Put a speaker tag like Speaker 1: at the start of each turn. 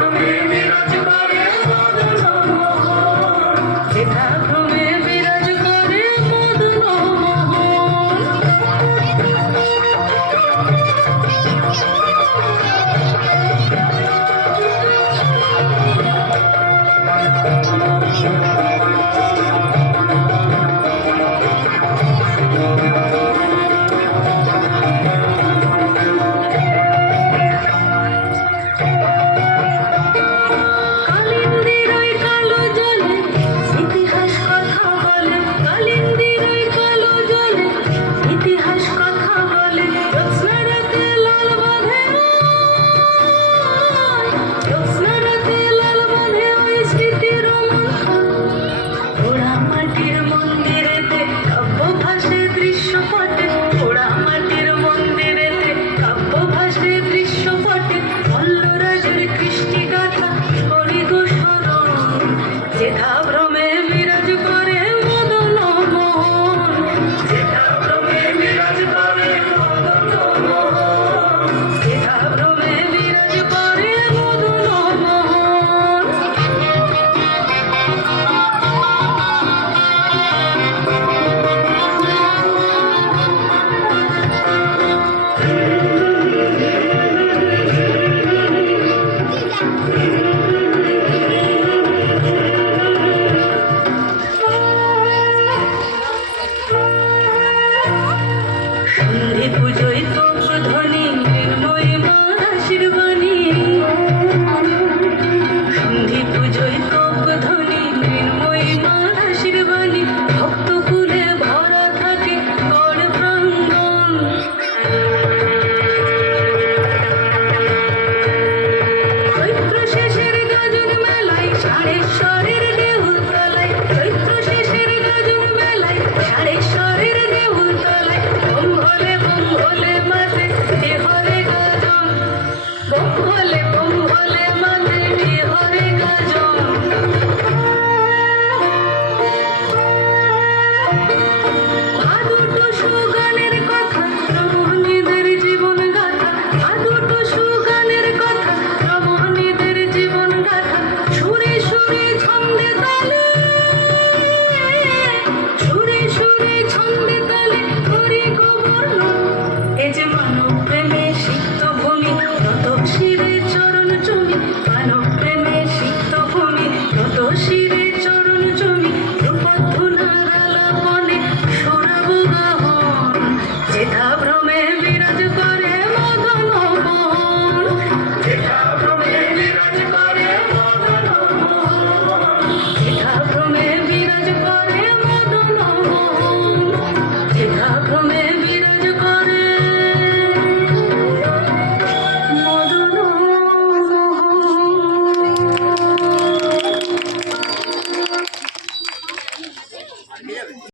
Speaker 1: Amen.